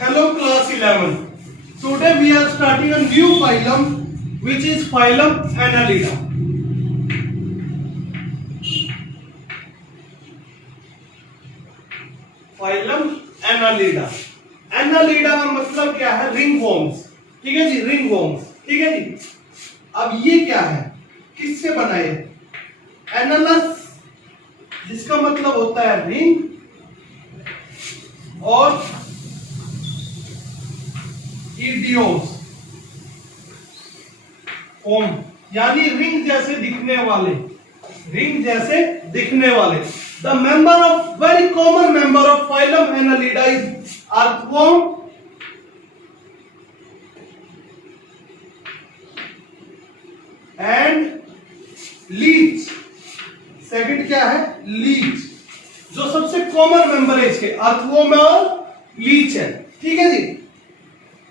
Hello class 11. Today we are starting a new phylum which is phylum Annelida. Phylum Annelida. Annelida का मतलब क्या है? रिंगवॉर्म्स. ठीक है जी, रिंगवॉर्म्स. ठीक है जी. अब ये क्या है? किससे बनाए? एनालस, जिसका मतलब होता है रिंग, और इडियोस फॉर्म, यानी रिंग जैसे दिखने वाले. रिंग जैसे दिखने वाले. The member of very common member of phylum Annelida is earthworm and Leach. Second क्या है? लीच. जो सबसे कॉमन मेंबर है इसके, अर्थवॉर्म और लीच है. ठीक है जी.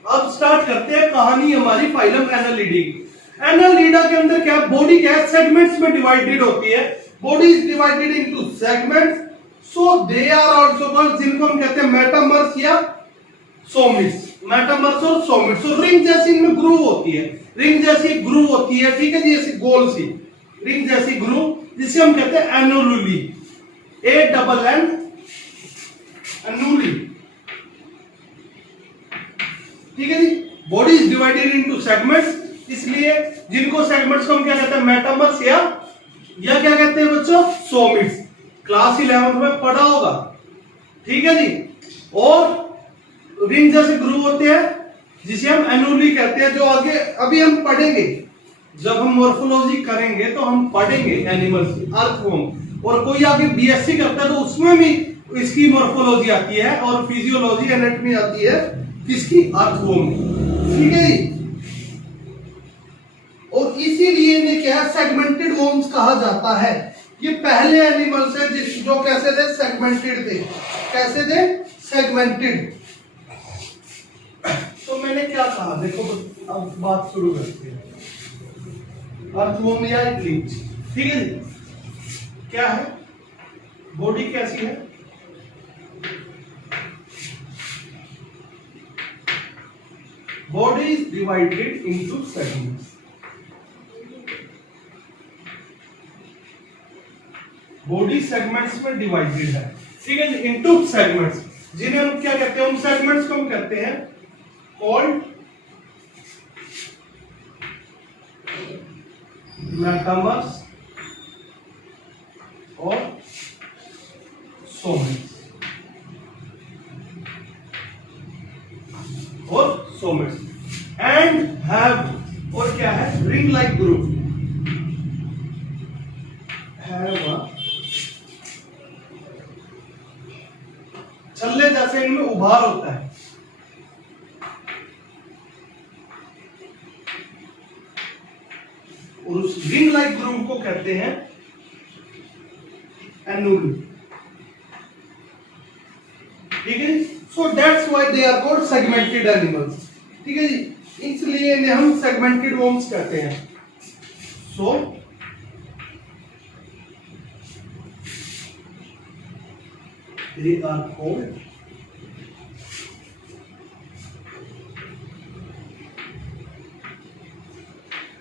अब स्टार्ट करते हैं कहानी हमारी फाइलम एनालिडी की. एनालिडा के अंदर क्या, बॉडी क्या है, सेगमेंट्स में डिवाइडेड होती है. Body is divided into segments, so they are also called, जिनको हम कहते हैं मेटामर्स या सोमिट्स. मेटामर्स और सोमिट्स. तो रिंग जैसी इनमें ग्रूव होती है. रिंग जैसी ग्रूव होती है. ठीक है जी, ऐसी गोल सी रिंग जैसी ग्रूव, जिसे हम कहते हैं एनुलुली. A double N annuli. ठीक है जी. Body is divided into segments, इसलिए जिनको सेगमेंट्स को हम क्या कहते हैं, मेटामर्स या क्या कहते हैं बच्चों, सोमिट्स. क्लास 11 में पढ़ा होगा. ठीक है जी. और रिंग जैसे ग्रूव होते हैं जिसे हम एनुली कहते हैं, जो आगे अभी हम पढ़ेंगे. जब हम मॉर्फोलॉजी करेंगे तो हम पढ़ेंगे एनिमल्स, अर्थवॉर्म. और कोई आगे बीएससी करता है तो उसमें भी इसकी मॉर्फोलॉजी आती है और फिजियोलॉजी, एनाटॉमी आती है किसकी, अर्थवॉर्म. ठीक है जी. और इसीलिए इन्हें क्या है, सेगमेंटेड वॉर्म्स कहा जाता है. ये पहले एनिमल्स है जो कैसे थे, सेगमेंटेड थे. कैसे थे? सेगमेंटेड. तो मैंने क्या कहा, देखो अब बात शुरू करते हैं. अर्थवॉर्म या लीच. ठीक है जी. क्या है, बॉडी कैसी है, body is divided into segments. Body segments में डिवाइडेड है. ठीक है, इनटू सेगमेंट्स, जिन्हें हम क्या कहते हैं, उन सेगमेंट्स को हम कहते हैं कॉल्ड मेटामर्स और सोमिट्स. एंड हैव, और क्या है, रिंग लाइक ग्रूव. छल्ले जैसे इनमें उभार होता है. और उस रिंग लाइक ग्रूव को कहते हैं एनुल. ठीक है. So that's why they are called segmented animals. ठीक है जी. इसलिए इन्हें हम सेगमेंटेड वॉर्म्स कहते हैं. सो they are called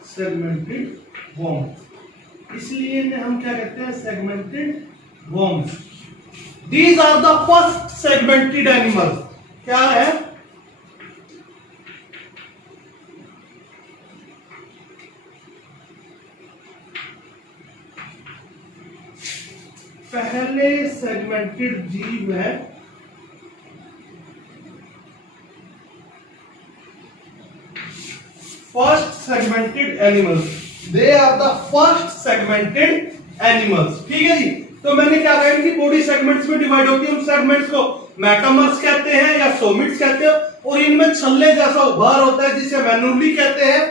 segmented worms. इसलिए इन्हें हम क्या कहते हैं, segmented worms. These are the first segmented animals. क्या है, पहले सेगमेंटेड जीव है first segmented animals. They are the first segmented animals. ठीक है जी. तो मैंने क्या कहा, इनकी बॉडी सेगमेंट्स में डिवाइड होती है. उन सेगमेंट्स को मेटामर्स कहते हैं या सोमिट्स कहते हैं. और इनमें छल्ले जैसा उभार होता है जिसे एनुली कहते हैं.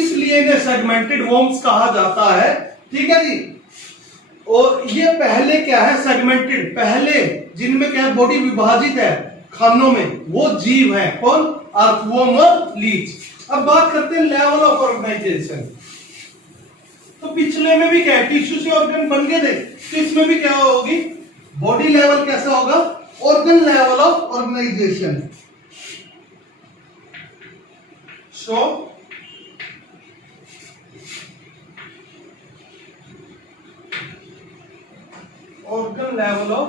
इसलिए इन्हें सेगमेंटेड वॉर्म्स कहा जाता है. ठीक है जी. और ये पहले क्या है, सेगमेंटेड, पहले जिनमें क्या है, बॉडी विभाजित है खानों में, वो जीव है. कौन? अर्थवॉर्म और लीच. अब बात करते हैं लेवल ऑफ ऑर्गेनाइजेशन. तो पिछले में भी क्या है, टिश्यू से ऑर्गन बन गए थे, तो इसमें भी क्या होगी, बॉडी लेवल कैसा होगा, organ level of organization. Show organ level of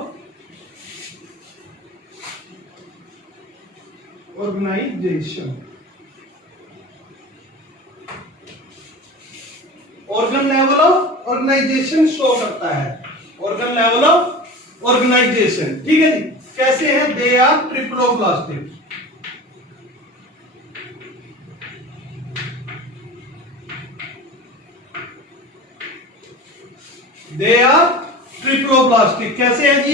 organization. organ level of organization show करता है, organ level of organization, ठीक है जी। कैसे है? they are triploblastic, they are triploblastic. कैसे है जी?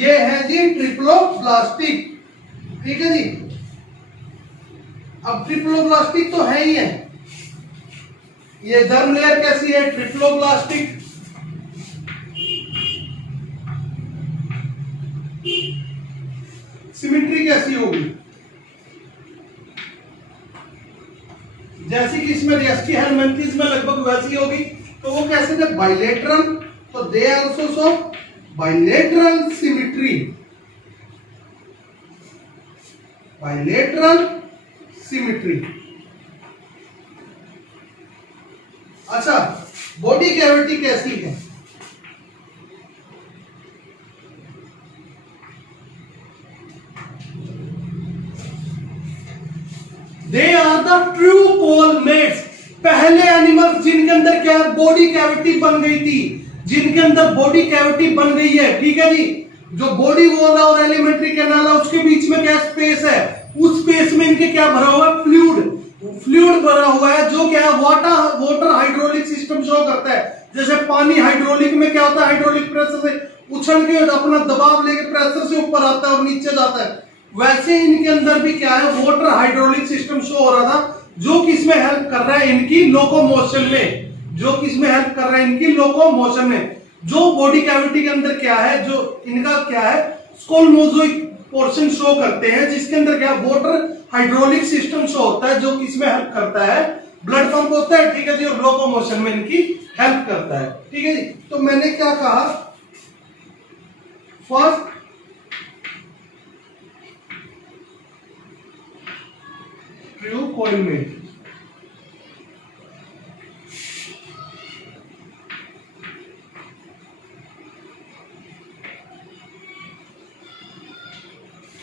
ये है जी ट्रिप्लोब्लास्टिक, ठीक है जी। अब ट्रिप्लोब्लास्टिक तो है ही है। ये जर्म लेयर कैसी है? ट्रिप्लोब्लास्टिक। सिमेट्री कैसी होगी? जैसी कि इसमें रेस्की हेलमिंथेस में लगभग वैसी होगी। तो वो कैसे थे? बाइलेटरल, तो they also show bilateral symmetry, bilateral symmetry. अच्छा, बॉडी कैविटी कैसी है? They are the true coelomates. पहले एनिमल्स जिनके अंदर क्या है? बॉडी कैविटी बन गई थी, जिनके अंदर बॉडी कैविटी बन गई है, ठीक है जी। जो बॉडी वॉल है और एलिमेंट्री कैनाल है उसके बीच में क्या स्पेस है? उस स्पेस में इनके क्या भरा हुआ है? फ्लूइड, फ्लूइड भरा हुआ है, जो क्या है? वाटर हाइड्रोलिक सिस्टम शो करता है। जैसे पानी हाइड्रोलिक में क्या होता है? हाइड्रोलिक प्रेशर से उछल के अपना दबाव लेके प्रेशर से ऊपर आता है और नीचे जाता है। वैसे इनके अंदर भी क्या है? वाटर हाइड्रोलिक सिस्टम शो हो रहा था, जो किसमें हेल्प कर रहा है? इनकी लोकोमोशन में। जो किसमें हेल्प कर रहा है? इनकी लोकोमोशन में। जो बॉडी कैविटी के अंदर क्या है? जो इनका क्या है? स्कोलमोजोइक पोर्शन शो करते हैं, जिसके अंदर क्या? वाटर हाइड्रोलिक सिस्टम शो होता है, जो किसमें हेल्प करता है? ब्लड पंप होता है, ठीक है जी, और लोकोमोशन में इनकी हेल्प करता है, ठीक है जी। तो मैंने क्या कहा? फर्स्ट ट्रू कोलमेट,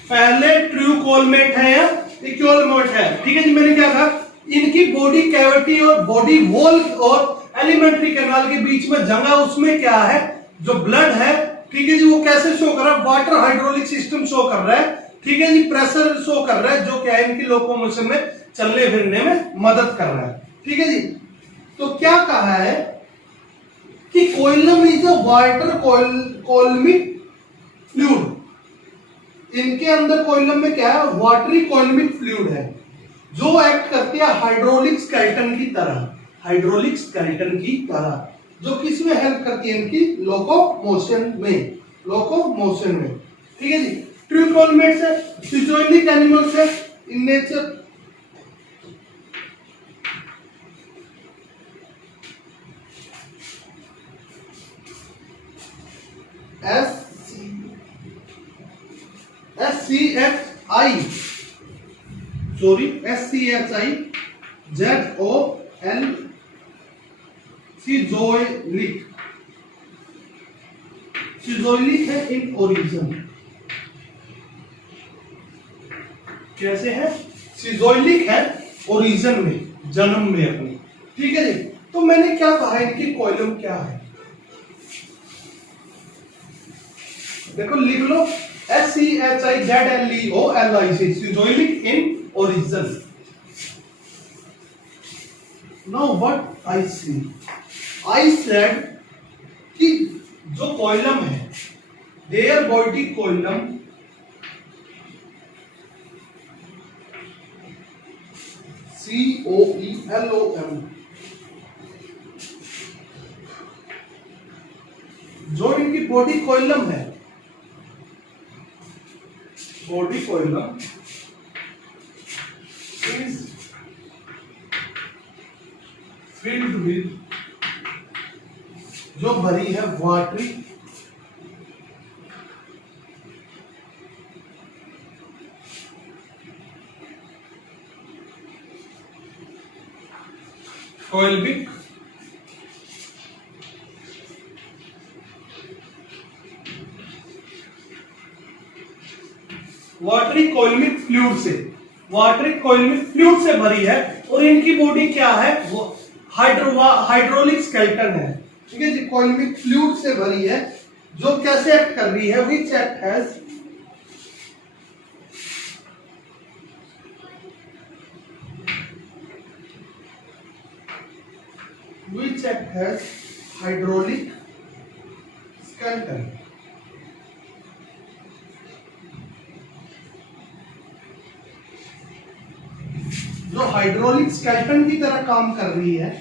पहले ट्रू कोलमेट है या इक्वलमेट है, ठीक है जी। मैंने क्या कहा? इनकी बॉडी कैविटी और बॉडी वॉल और एलिमेंट्री कैनाल के बीच में जगह, उसमें क्या है? जो ब्लड है, ठीक है जी, वो कैसे शो कर रहा है? वाटर हाइड्रोलिक सिस्टम शो कर रहा है, ठीक है जी, प्रेशर शो कर रहा है, जो क्या है? इनकी लोकोमोशन में, चलने फिरने में मदद कर रहा है, ठीक है जी। तो क्या कहा है कि कोइलम इज अ वाटर कोलमिक फ्लूइड। इनके अंदर कोइलम में क्या है? वाटरी कोलमिक फ्लूइड है, जो एक्ट करती है हाइड्रोलिक स्केलेटन की तरह, हाइड्रोलिक स्केलेटन की तरह, जो किसमें हेल्प करती है? इनकी लोकोमोशन में, लोकोमोशन में, ठीक है जी। ट्रू कोलमेट्स है, सिजोइलिक एनिमल्स है इन नेचर। SCHIZOL, सिजोइलिक, सिजोइलिक है इन ओरिजिन। कैसे है? सिजोइलिक है ओरिजिन में, जन्म में अपने, ठीक है जी। तो मैंने क्या कहा? इनकी कोइलम क्या है? देखो लिख लो, SCHIZLEOLIC, schizocoelic in origin. Now what I see? I said कि जो कोइलम है, their body कोइलम COELOM, जो इनकी बॉडी कोइलम है, बॉडी कोइलम is filled with, जो भरी है वाटरी कोइल्बिक वाटरी कोइल्बिक फ्लूइड से, वाटरी कोइल्बिक फ्लूइड से भरी है और इनकी बॉडी क्या है, वो हाइड्रोलिक स्केलेटन है। ठीक है जी, कोइल्बिक फ्लूइड से भरी है जो कैसे एक्ट कर रही है, which act has hydraulic skeleton। जो हाइड्रोलिक स्केलेटन की तरह काम कर रही है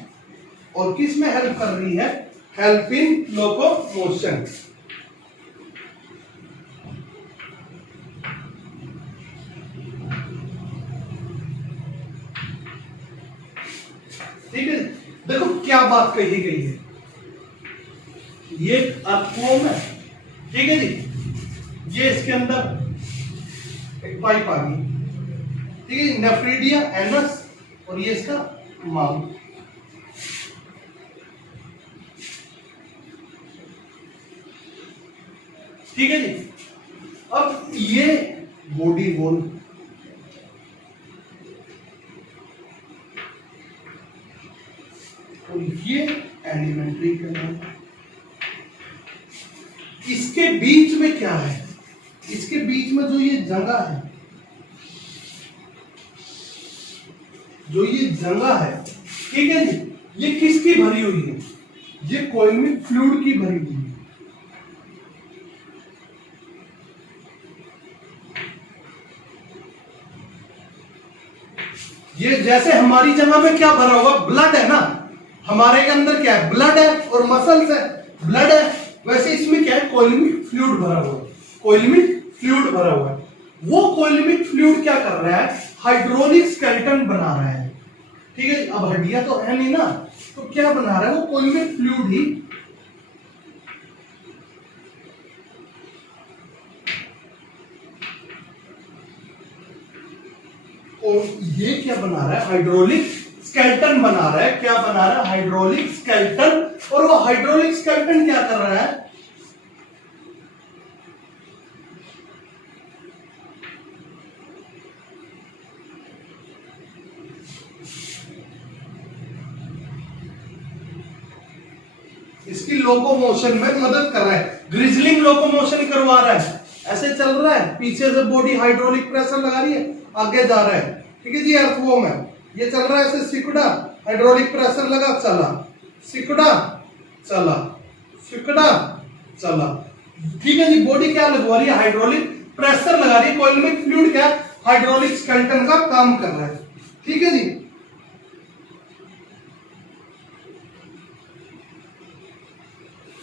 और किस में हेल्प कर रही है, हेल्प इन लोकोमोशन। ठीक है, देखो क्या बात कही गई है, ये अर्थवॉर्म है। ठीक है जी, ये इसके अंदर एक पाइप आ गई। ठीक है, नेफ्रीडिया एनस और ये इसका माउथ। ठीक है जी, अब ये बॉडी वॉल, और ये एलिमेंट्री कैनाल। इसके बीच में क्या है, इसके बीच में जो ये जगह है, जो ये जगह है, ठीक है जी, ये किसकी भरी हुई है, ये कोइल्बिक फ्लूइड की भरी हुई है। ये जैसे हमारी जगह में क्या भरा हुआ, ब्लड है ना, हमारे के अंदर क्या है, ब्लड है और मसल्स है, ब्लड है, वैसे इसमें क्या है, कोइल्बिक फ्लूइड भरा हुआ है, कोइल्बिक फ्लूइड भरा हुआ है। वो कोइल्बिक फ्लूइड क्या कर रहा है, हाइड्रोलिक स्केलेटन बना रहा है। ठीक है, अब हड्डियां तो है नहीं ना, तो क्या बना रहा है, वो कोइल्बिक फ्लूइड ही और ये क्या बना रहा है, हाइड्रोलिक स्केलेटन बना रहा है। क्या बना रहा है, हाइड्रोलिक स्केलेटन। और वो हाइड्रोलिक स्केलेटन क्या कर रहा है, इसकी लोकोमोशन में मदद कर रहा है, ग्रिजलिंग लोकोमोशन करवा रहा है। ऐसे चल रहा है, पीछे से बॉडी हाइड्रोलिक प्रेशर लगा रही है, आगे जा रहा है। ठीक है जी, अर्थवॉर्म है, ये चल रहा है ऐसे, सिकुड़ा, हाइड्रोलिक प्रेशर लगा, चला, सिकुड़ा, चला, सिकुड़ा, चला। ठीक है जी, बॉडी क्या लगवा रही है, हाइड्रोलिक प्रेशर लगा रही है। कोइल्बिक फ्लूइड क्या, हाइड्रोलिक स्केलेटन का काम कर रहा है। ठीक है जी,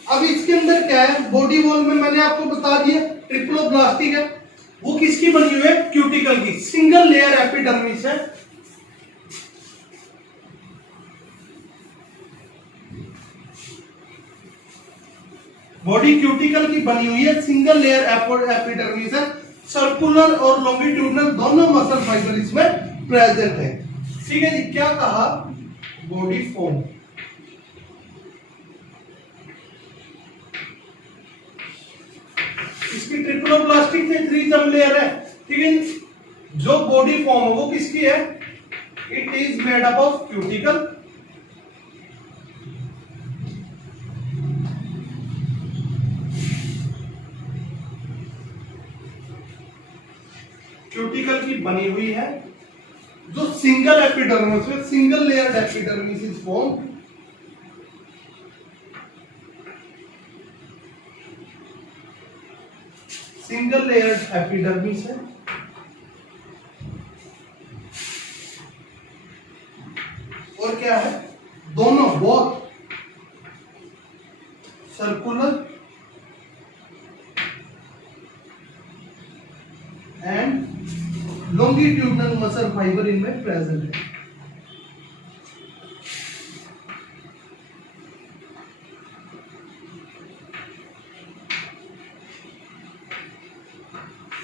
अब इसके अंदर क्या है, बॉडी वॉल में मैंने आपको बता दिया ट्रिप्लोब्लास्टिक है। वो किसकी बनी हुई है, क्यूटिकल की, सिंगल लेयर एपिडर्मिस है। बॉडी क्यूटिकल की बनी हुई है, सिंगल लेयर एपिडर्मिस है। सर्कुलर और लॉन्गिट्यूडनल दोनों मसल फाइबर इसमें प्रेजेंट है। ठीक है जी, क्या कहा, बॉडी फॉर्म, इसकी ट्रिप्लोब्लास्टिक से 3 लेयर है। ठीक है, जो बॉडी फॉर्म है वो किसकी है, it is made up of cuticle, cuticle की बनी हुई है, जो सिंगल एपिडर्मिस में, single layer epidermis is form. Single layered epidermis है और क्या है, दोनों both circular and longitudinal muscle fibre इनमें प्रेजेंट है।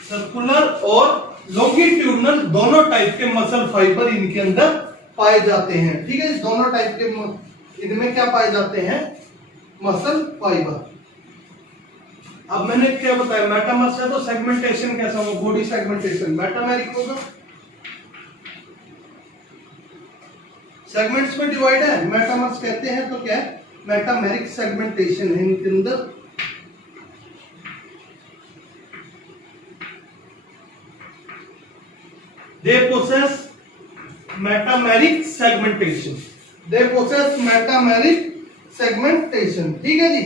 सर्कुलर और लॉन्गिट्यूडनल दोनों टाइप के मसल फाइबर इनके अंदर पाए जाते हैं। ठीक है, इस दोनों टाइप के इनमें क्या पाए जाते हैं, मसल फाइबर। अब मैंने क्या बताया, मेटामर्स है तो सेगमेंटेशन कैसा होगा, बॉडी सेगमेंटेशन। मेटामेरिक होगा, सेगमेंट्स में डिवाइड है, मेटामर्स कहते हैं तो क्या है, मेटामेरिक सेगमेंटेशन है इनके अंदर। They possess metameric segmentation. They possess metameric segmentation. ठीक है जी।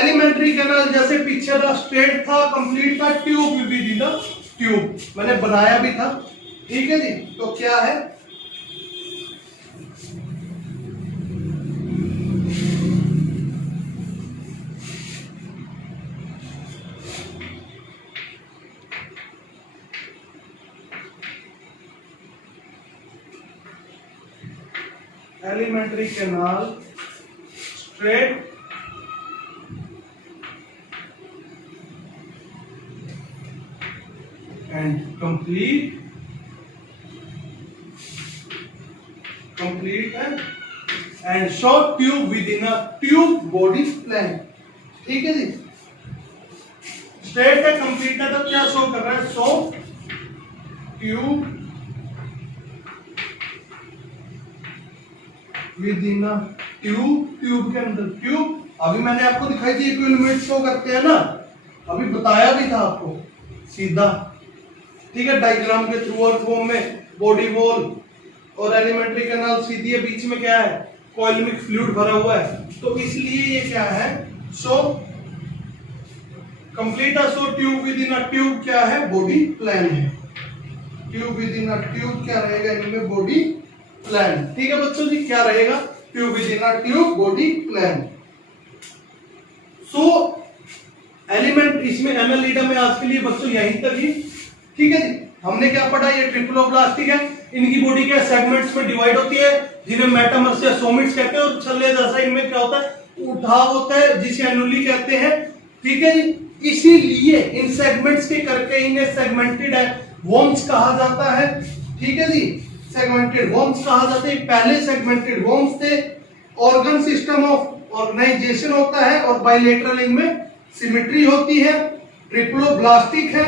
एलिमेंट्री कैनाल जैसे पीछे था, स्ट्रेट था, कंप्लीट था, ट्यूब भी दी ना, ट्यूब मैंने बनाया भी था। ठीक है जी, तो क्या है, elementary canal, straight and complete and short tube within a tube body plan। ठीक है जी, स्ट्रेट है, कंप्लीट है, तो क्या शो कर रहा है, show tube with in a tube, tube के अंदर ट्यूब। अभी मैंने आपको दिखाई थी इक्विलिमेंट शो करते हैं ना, अभी बताया भी था आपको सीधा। ठीक है, डायग्राम के थ्रू और फॉर्म में बॉडी वॉल और एलिमेंट्री कैनाल सीधी है, बीच में क्या है, कोइलमिक फ्लूइड भरा हुआ है, तो इसलिए ये क्या है, so complete so tube with in a tube क्या है, बॉडी प्लान है। Tube with in a tube क्या रहेगा इनमें, बॉडी प्लान। ठीक है बच्चों जी, क्या रहेगा, tube with in a tube body plan. So element इसमें एनालिडा में आज के लिए बच्चों यहीं तक ही। ठीक है जी, हमने क्या पढ़ा, ये ट्रिप्लोब्लास्टिक है, इनकी बॉडी क्या सेगमेंट्स में डिवाइड होती है, जिन्हें मेटामर्स या सोमिट्स कहते हैं, और छल्ले जैसा इनमें क्या होता है, उठाव होता है, जिसे एनुली कहते हैं। ठीक है जी, इसीलिए इन सेगमेंट्स के करके इन्हें सेगमेंटेड वॉर्म्स कहा जाता है। ठीक है जी, सेगमेंटेड वॉर्म्स कहा जाता है। पहले सेगमेंटेड वॉर्म्स थे, ऑर्गन सिस्टम ऑफ ऑर्गेनाइजेशन होता है, और बाइलेटरल इनमें सिमेट्री होती है। ट्रिप्लोब्लास्टिक है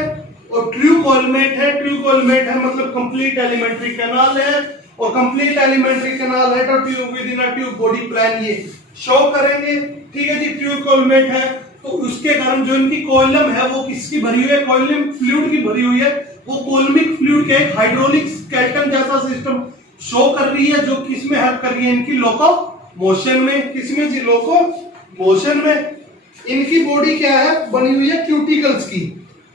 और ट्रू कोलमेट है। ट्रू कोलमेट है मतलब कंप्लीट एलिमेंट्री कैनाल है, और कंप्लीट एलिमेंट्री कैनाल है तो tube with in a tube body plan ये शो करेंगे। ठीक है जी, ट्रू कोलमेट है तो उसके कारण जो इनकी कोइलम है वो किसकी भरी हुई है, कोइलम फ्लूइड की भरी हुई है। वो कोलमिक फ्लूइड के एक हाइड्रोलिक स्केलेटन जैसा सिस्टम शो कर रही है, जो किसमें हेल्प कर रही है, इनकी लोको मोशन में। किसमें जी, लोको मोशन में। इनकी बॉडी क्या है, बनी हुई है क्यूटिकल्स की,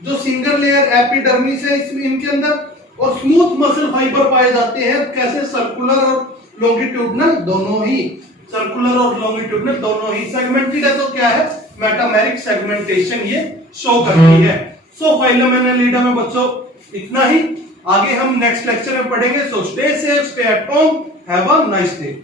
जो सिंगल लेयर एपिडर्मिस है इसमें इनके अंदर, और स्मूथ मसल फाइबर पाए जाते हैं। कैसे, सर्कुलर और लॉन्गिट्यूडनल दोनों ही, सर्कुलर और लॉन्गिट्यूडनल दोनों ही। सेगमेंटेड है तो क्या है, मेटामेरिक सेगमेंटेशन ये शो करती है। सो फाइलम एनालिडा में बच्चों इतना ही, आगे हम नेक्स्ट लेक्चर में पढ़ेंगे। So stay safe, stay at home, have a nice day.